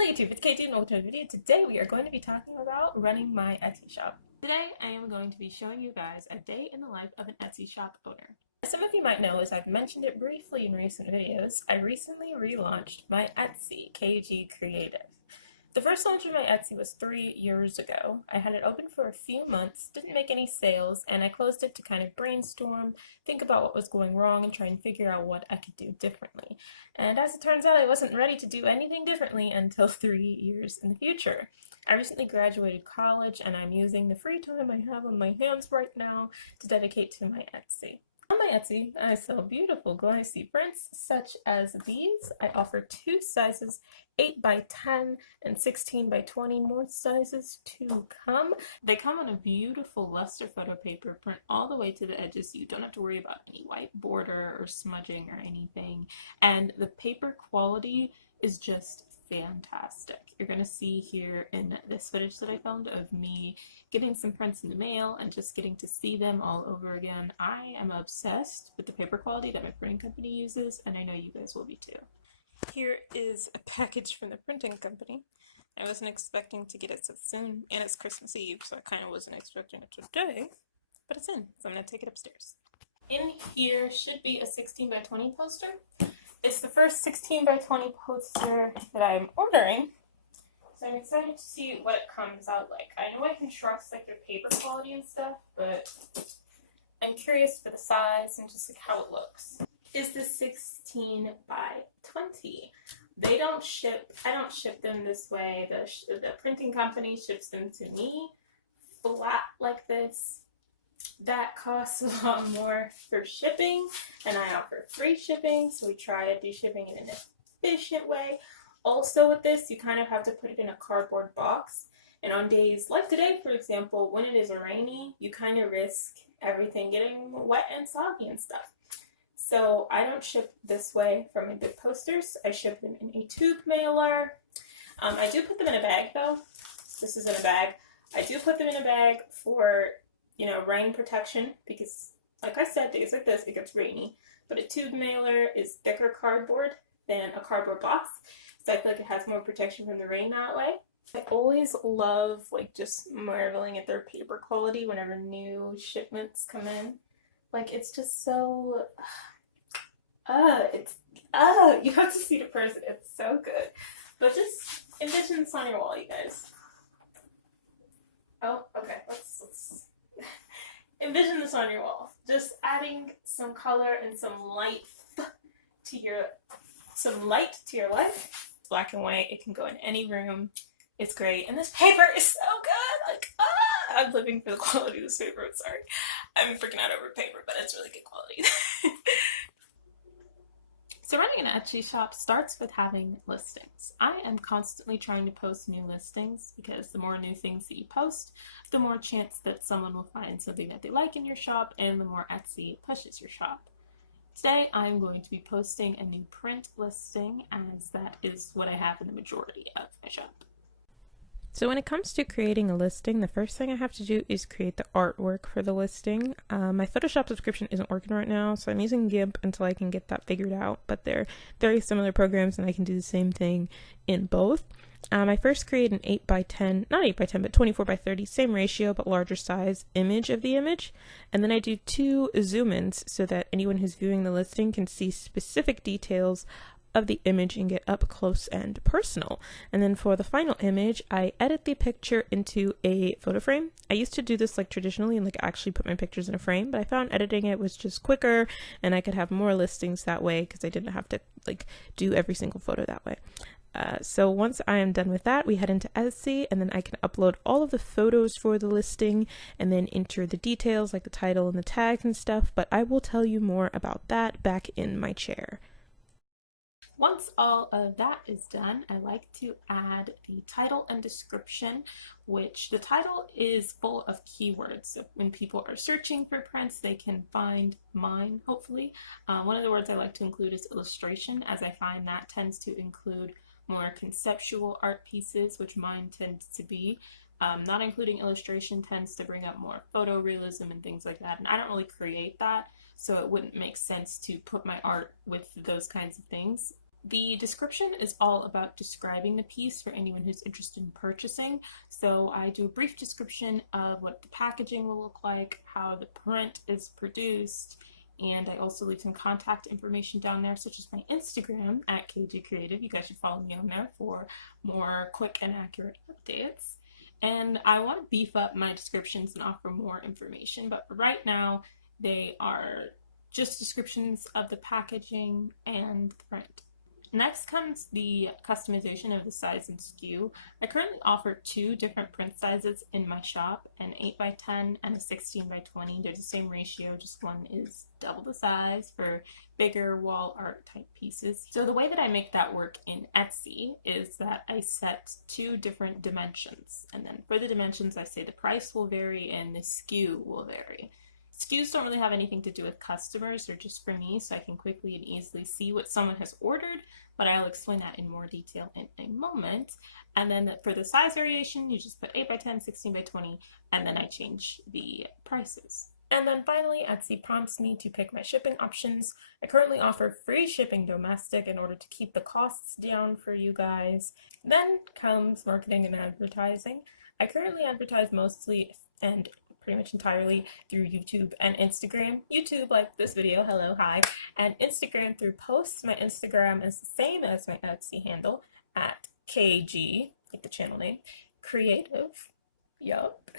Hello YouTube, it's Katie and welcome to a video. Today we are going to be talking about running my Etsy shop. Today I am going to be showing you guys a day in the life of an Etsy shop owner. As some of you might know, as I've mentioned it briefly in recent videos, I recently relaunched my itskaygee Creative. The first launch of my Etsy was 3 years ago. I had it open for a few months, didn't make any sales, and I closed it to kind of brainstorm, think about what was going wrong, and try and figure out what I could do differently. And as it turns out, I wasn't ready to do anything differently until 3 years in the future. I recently graduated college, and I'm using the free time I have on my hands right now to dedicate to my Etsy. On my Etsy, I sell beautiful glossy prints such as these. I offer 2 sizes, 8 by 10 and 16 by 20, more sizes to come. They come on a beautiful luster photo paper, print all the way to the edges so you don't have to worry about any white border or smudging or anything. And the paper quality is just fantastic. You're going to see here in this footage that I filmed of me getting some prints in the mail and just getting to see them all over again. I am obsessed with the paper quality that my printing company uses, and I know you guys will be too. Here is a package from the printing company. I wasn't expecting to get it so soon, and it's Christmas Eve, so I kind of wasn't expecting it today, but it's in, so I'm going to take it upstairs. In here should be a 16 by 20 poster. It's the first 16 by 20 poster that I'm ordering, so I'm excited to see what it comes out like. I know I can trust like their paper quality and stuff, but I'm curious for the size and just like how it looks. Is this 16 by 20? They don't ship, I don't ship them this way. The printing company ships them to me flat like this. That costs a lot more for shipping, and I offer free shipping, so we try to do shipping in an efficient way. Also with this, you kind of have to put it in a cardboard box, and on days like today, for example, when it is rainy, you kind of risk everything getting wet and soggy and stuff. So I don't ship this way for my big posters. I ship them in a tube mailer. I do put them in a bag though. This is in a bag. I do put them in a bag for rain protection, because like I said, days like this, it gets rainy, but a tube mailer is thicker cardboard than a cardboard box, so I feel like it has more protection from the rain that way. I always love like just marveling at their paper quality whenever new shipments come in. Like it's just so, you have to see the person, it's so good. But just envision this on your wall, you guys. Oh, okay, let's envision this on your wall. Just adding some color and some light to your life. It's black and white. It can go in any room. It's great. And this paper is so good. Like, I'm living for the quality of this paper. I'm sorry. I'm freaking out over paper, but it's really good quality. So running an Etsy shop starts with having listings. I am constantly trying to post new listings because the more new things that you post, the more chance that someone will find something that they like in your shop, and the more Etsy pushes your shop. Today I'm going to be posting a new print listing, as that is what I have in the majority of my shop. So when it comes to creating a listing, the first thing I have to do is create the artwork for the listing. My Photoshop subscription isn't working right now, so I'm using GIMP until I can get that figured out, but they're very similar programs and I can do the same thing in both. I first create an 8 by 10, not 8 by 10, but 24 by 30, same ratio but larger size image of the image, and then I do 2 zoom-ins so that anyone who's viewing the listing can see specific details of the image and get up close and personal. And then for the final image, I edit the picture into a photo frame. I used to do this like traditionally and like actually put my pictures in a frame, but I found editing it was just quicker and I could have more listings that way because I didn't have to like do every single photo that way. So once I am done with that, we head into Etsy, and then I can upload all of the photos for the listing and then enter the details like the title and the tags and stuff, but I will tell you more about that back in my chair. Once all of that is done, I like to add the title and description, which the title is full of keywords. So when people are searching for prints, they can find mine, hopefully. One of the words I like to include is illustration, as I find that tends to include more conceptual art pieces, which mine tends to be. Not including illustration tends to bring up more photorealism and things like that, and I don't really create that, so it wouldn't make sense to put my art with those kinds of things. The description is all about describing the piece for anyone who's interested in purchasing. So I do a brief description of what the packaging will look like, how the print is produced, and I also leave some contact information down there, such as my Instagram at @KG You guys should follow me on there for more quick and accurate updates. And I want to beef up my descriptions and offer more information, but right now they are just descriptions of the packaging and the print. Next comes the customization of the size and SKU. I currently offer 2 different print sizes in my shop, an 8x10 and a 16x20. They're the same ratio, just one is double the size for bigger wall art type pieces. So the way that I make that work in Etsy is that I set 2 different dimensions, and then for the dimensions I say the price will vary and the SKU will vary. SKUs don't really have anything to do with customers, they're just for me, so I can quickly and easily see what someone has ordered, but I'll explain that in more detail in a moment. And then for the size variation, you just put 8x10, 16x20, and then I change the prices. And then finally, Etsy prompts me to pick my shipping options. I currently offer free shipping domestic in order to keep the costs down for you guys. Then comes marketing and advertising. I currently advertise mostly and pretty much entirely through YouTube and Instagram. YouTube, like this video, hello, hi, and Instagram through posts. My Instagram is the same as my Etsy handle at KG, like the channel name, creative. Yup.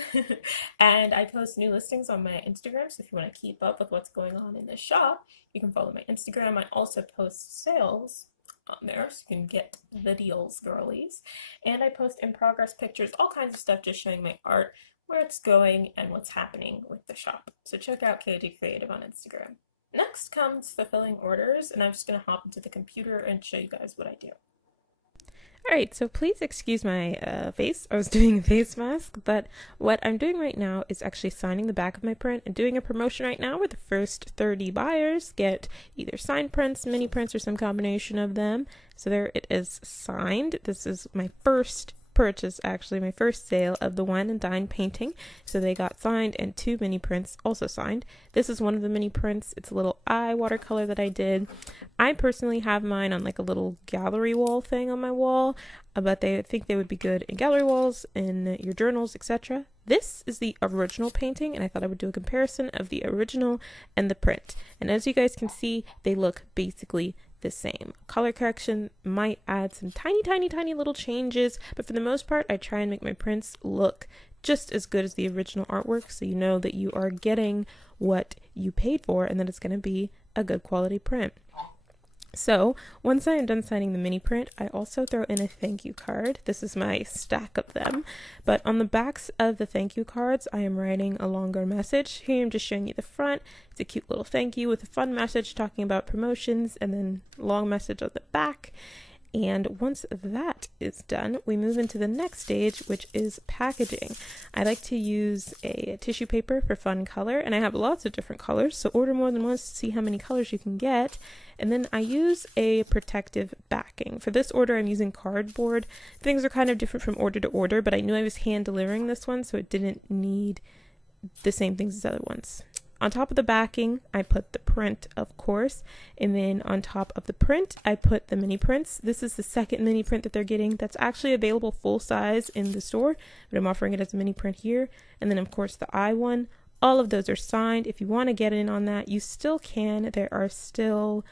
And I post new listings on my Instagram, so if you want to keep up with what's going on in the shop, you can follow my Instagram. I also post sales on there, so you can get the deals, girlies. And I post in progress pictures, all kinds of stuff, just showing my art, where it's going, and what's happening with the shop. So check out KG Creative on Instagram. Next comes fulfilling orders, and I'm just going to hop into the computer and show you guys what I do. Alright, so please excuse my face. I was doing a face mask, but what I'm doing right now is actually signing the back of my print and doing a promotion right now where the first 30 buyers get either signed prints, mini prints, or some combination of them. So there it is signed. This is my first purchase, actually my first sale of the Wine and Dine painting. So they got signed and 2 mini prints also signed. This is one of the mini prints. It's a little eye watercolor that I did. I personally have mine on like a little gallery wall thing on my wall, but they think they would be good in gallery walls, in your journals, etc. This is the original painting, and I thought I would do a comparison of the original and the print. And as you guys can see, they look basically the same. Color correction might add some tiny little changes, but for the most part, I try and make my prints look just as good as the original artwork, so you know that you are getting what you paid for and that it's going to be a good quality print. So once I am done signing the mini print, I also throw in a thank you card. This is my stack of them, but on the backs of the thank you cards, I am writing a longer message. Here I'm just showing you the front. It's a cute little thank you with a fun message talking about promotions, and then long message on the back. And once that is done, we move into the next stage, which is packaging. I like to use a tissue paper for fun color, and I have lots of different colors, so order more than once to see how many colors you can get. And then I use a protective backing. For this order, I'm using cardboard. Things are kind of different from order to order, but I knew I was hand delivering this one, so it didn't need the same things as other ones. On top of the backing, I put the print, of course, and then on top of the print, I put the mini prints. This is the second mini print that they're getting. That's actually available full size in the store, but I'm offering it as a mini print here. And then, of course, the eye one. All of those are signed. If you want to get in on that, you still can. There are still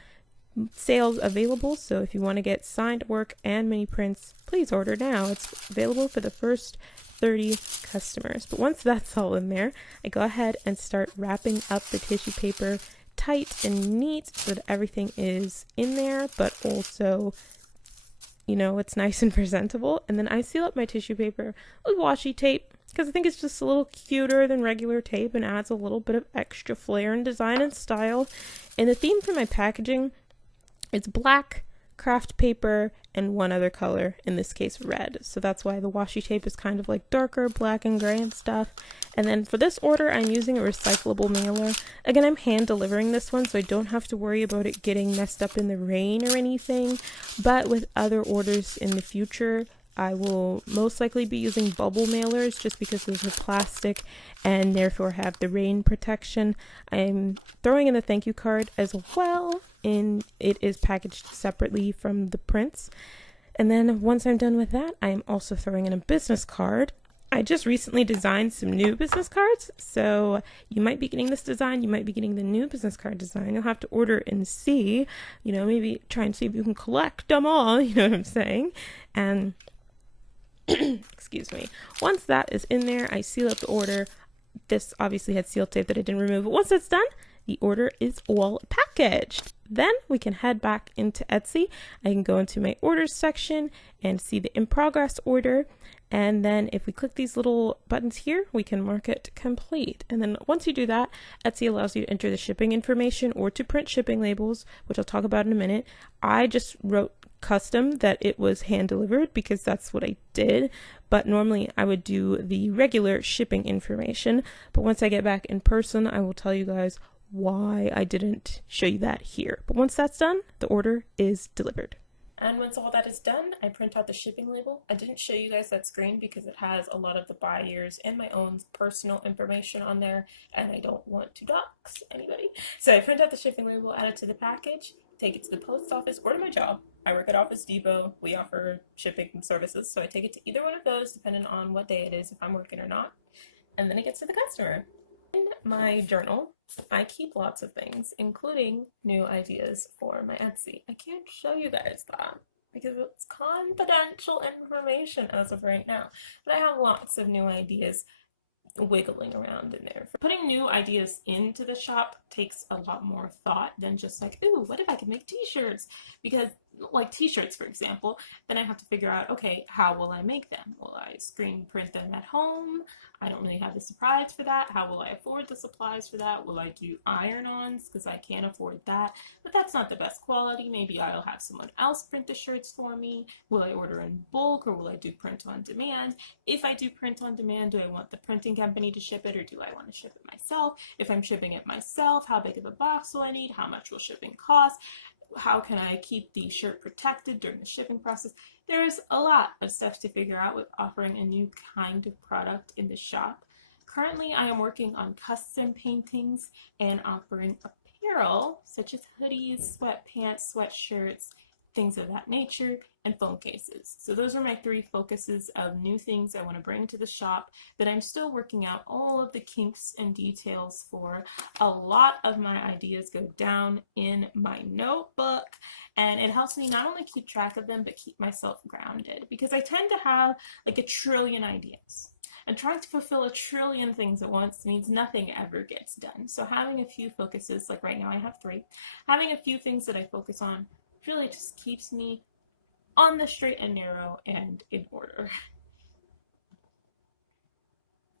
sales available, so if you want to get signed work and mini prints, please order now. It's available for the first 30 customers. But once that's all in there, I go ahead and start wrapping up the tissue paper tight and neat so that everything is in there, but also, you know, it's nice and presentable. And then I seal up my tissue paper with washi tape because I think it's just a little cuter than regular tape and adds a little bit of extra flair and design and style. And the theme for my packaging is black, craft paper, and one other color, in this case red. So that's why the washi tape is kind of like darker black and gray and stuff. And then for this order, I'm using a recyclable mailer. Again, I'm hand delivering this one, so I don't have to worry about it getting messed up in the rain or anything. But with other orders in the future, I will most likely be using bubble mailers just because those are plastic and therefore have the rain protection. I'm throwing in the thank you card as well. and it is packaged separately from the prints. And then once I'm done with that, I am also throwing in a business card. I just recently designed some new business cards, so you might be getting this design, you might be getting the new business card design. You'll have to order and see, maybe try and see if you can collect them all, you know what I'm saying? And, excuse me, once that is in there, I seal up the order. This obviously had seal tape that I didn't remove, but once it's done, the order is all packaged. Then we can head back into Etsy. I can go into my orders section and see the in progress order. And then if we click these little buttons here, we can mark it complete. And then once you do that, Etsy allows you to enter the shipping information or to print shipping labels, which I'll talk about in a minute. I just wrote custom that it was hand delivered because that's what I did. But normally I would do the regular shipping information. But once I get back in person, I will tell you guys why I didn't show you that here. But once that's done, the order is delivered. And once all that is done, I print out the shipping label. I didn't show you guys that screen because it has a lot of the buyers and my own personal information on there, and I don't want to dox anybody. So I print out the shipping label, add it to the package, take it to the post office or to my job. I work at Office Depot. We offer shipping services, so I take it to either one of those depending on what day it is, if I'm working or not. And then it gets to the customer. In my journal, I keep lots of things, including new ideas for my Etsy. I can't show you guys that because it's confidential information as of right now, but I have lots of new ideas wiggling around in there. Putting new ideas into the shop takes a lot more thought than just like, ooh, what if I could make t-shirts? Because like t-shirts, for example, then I have to figure out, okay, how will I make them? Will I screen print them at home? I don't really have the supplies for that. How will I afford the supplies for that? Will I do iron-ons? Because I can't afford that. But that's not the best quality. Maybe I'll have someone else print the shirts for me. Will I order in bulk or will I do print on demand? If I do print on demand, do I want the printing company to ship it or do I want to ship it myself? If I'm shipping it myself, how big of a box will I need? How much will shipping cost? How can I keep the shirt protected during the shipping process? There's a lot of stuff to figure out with offering a new kind of product in the shop. Currently, I am working on custom paintings and offering apparel such as hoodies, sweatpants, sweatshirts, things of that nature, and phone cases. So those are my three focuses of new things I want to bring to the shop that I'm still working out all of the kinks and details for. A lot of my ideas go down in my notebook, and it helps me not only keep track of them, but keep myself grounded because I tend to have like a trillion ideas. And trying to fulfill a trillion things at once means nothing ever gets done. So having a few focuses, like right now I have three, having a few things that I focus on really just keeps me on the straight and narrow and in order.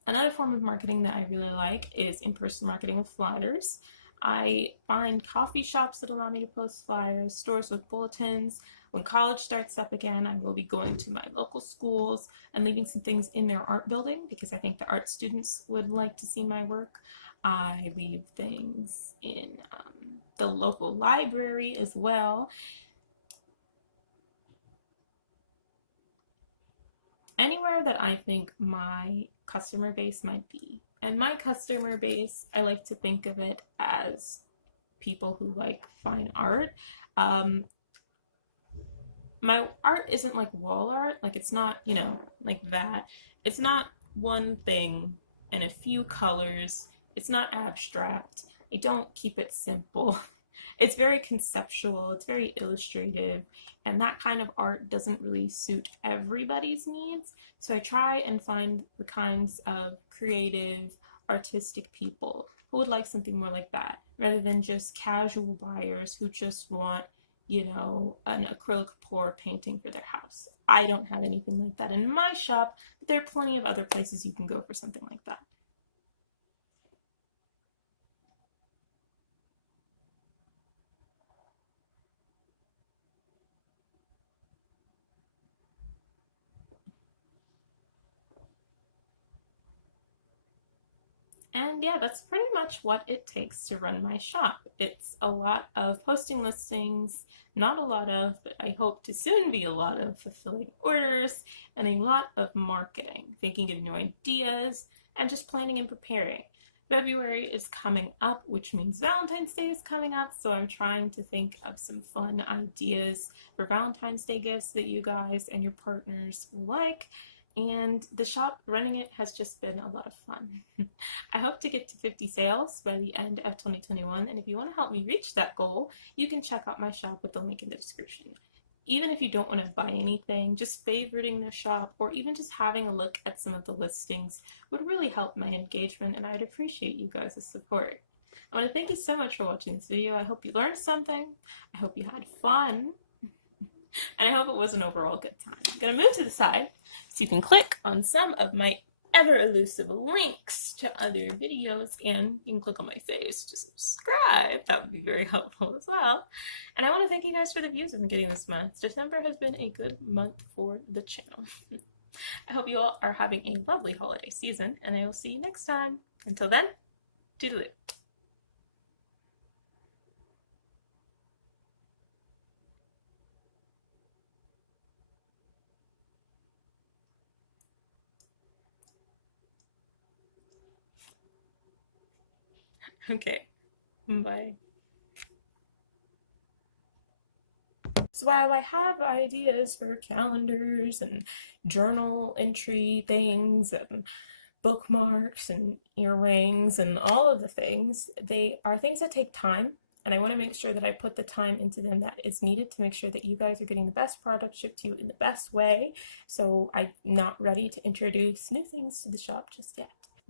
Another form of marketing that I really like is in-person marketing with flyers. I find coffee shops that allow me to post flyers, stores with bulletins. When college starts up again, I will be going to my local schools and leaving some things in their art building because I think the art students would like to see my work. I leave things in the local library as well. Anywhere that I think my customer base might be. And my customer base, I like to think of it as people who like fine art. My art isn't like wall art, like it's not, like that. It's not one thing and a few colors. It's not abstract. I don't keep it simple. It's very conceptual, it's very illustrative, and that kind of art doesn't really suit everybody's needs. So I try and find the kinds of creative, artistic people who would like something more like that, rather than just casual buyers who just want, an acrylic pour painting for their house. I don't have anything like that in my shop, but there are plenty of other places you can go for something like that. And yeah, that's pretty much what it takes to run my shop. It's a lot of posting listings, not a lot of, but I hope to soon be a lot of fulfilling orders, and a lot of marketing, thinking of new ideas, and just planning and preparing. February is coming up, which means Valentine's Day is coming up, so I'm trying to think of some fun ideas for Valentine's Day gifts that you guys and your partners will like. And the shop running it has just been a lot of fun. I hope to get to 50 sales by the end of 2021, and if you want to help me reach that goal, you can check out my shop with the link in the description. Even if you don't want to buy anything, just favoriting the shop or even just having a look at some of the listings would really help my engagement, and I'd appreciate you guys' support. I want to thank you so much for watching this video. I hope you learned something. I hope you had fun. And I hope it was an overall good time. I'm going to move to the side so you can click on some of my ever elusive links to other videos, and you can click on my face to subscribe. That would be very helpful as well. And I want to thank you guys for the views I've been getting this month. December has been a good month for the channel. I hope you all are having a lovely holiday season, and I will see you next time. Until then, toodaloo. Okay, bye. So while I have ideas for calendars and journal entry things and bookmarks and earrings and all of the things, they are things that take time, and I want to make sure that I put the time into them that is needed to make sure that you guys are getting the best product shipped to you in the best way. So I'm not ready to introduce new things to the shop just yet.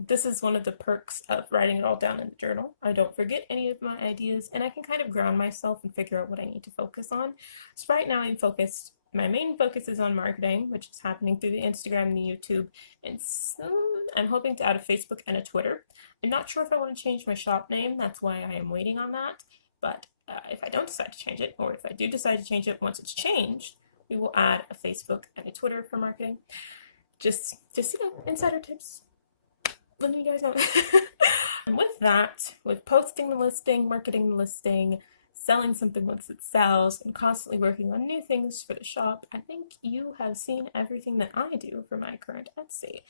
This is one of the perks of writing it all down in the journal. I don't forget any of my ideas, and I can kind of ground myself and figure out what I need to focus on. So right now my main focus is on marketing, which is happening through the Instagram and the YouTube, and soon I'm hoping to add a Facebook and a Twitter. I'm not sure if I want to change my shop name, that's why I am waiting on that, but if I don't decide to change it, or if I do decide to change it once it's changed, we will add a Facebook and a Twitter for marketing. Just insider tips. Letting you guys know. And with that, with posting the listing, marketing the listing, selling something once it sells, and constantly working on new things for the shop, I think you have seen everything that I do for my current Etsy.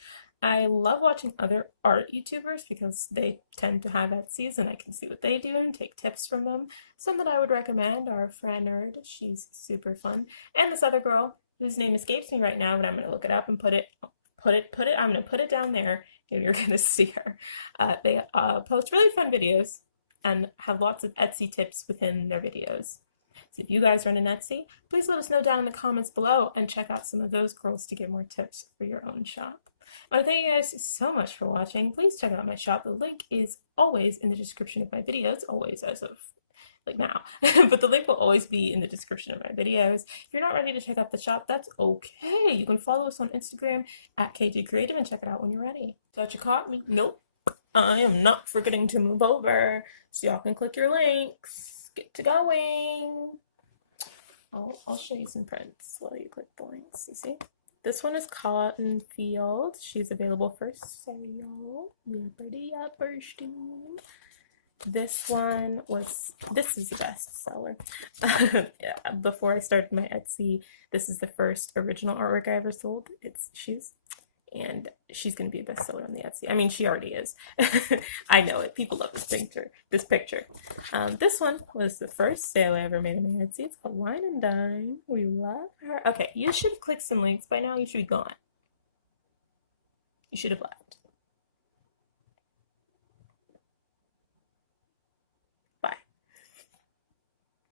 I love watching other art YouTubers because they tend to have Etsys and I can see what they do and take tips from them. Some that I would recommend are Fran Nerd, she's super fun, and this other girl whose name escapes me right now, but I'm going to look it up and I'm going to put it down there. You're going to see her. They post really fun videos and have lots of Etsy tips within their videos. So if you guys run an Etsy, please let us know down in the comments below and check out some of those girls to get more tips for your own shop. I want to thank you guys so much for watching. Please check out my shop. The link is always in the description of my videos, always as of like now, but the link will always be in the description of my videos. If you're not ready to check out the shop, that's okay. You can follow us on Instagram at @KJCreative and check it out when you're ready. Thought you caught me? Nope. I am not forgetting to move over, so y'all can click your links. Get to going. I'll show you some prints while you click the links. You see? This one is Cotton Field. She's available for sale. Liberty Upperstein. This is the best seller. Yeah, before I started my Etsy, this is the first original artwork I ever sold. It's shoes, and she's going to be a bestseller on the Etsy. I mean, she already is. I know it. People love this picture. This one was the first sale I ever made on my Etsy. It's called Wine and Dine. We love her. Okay, you should have clicked some links by now. You should be gone. You should have left.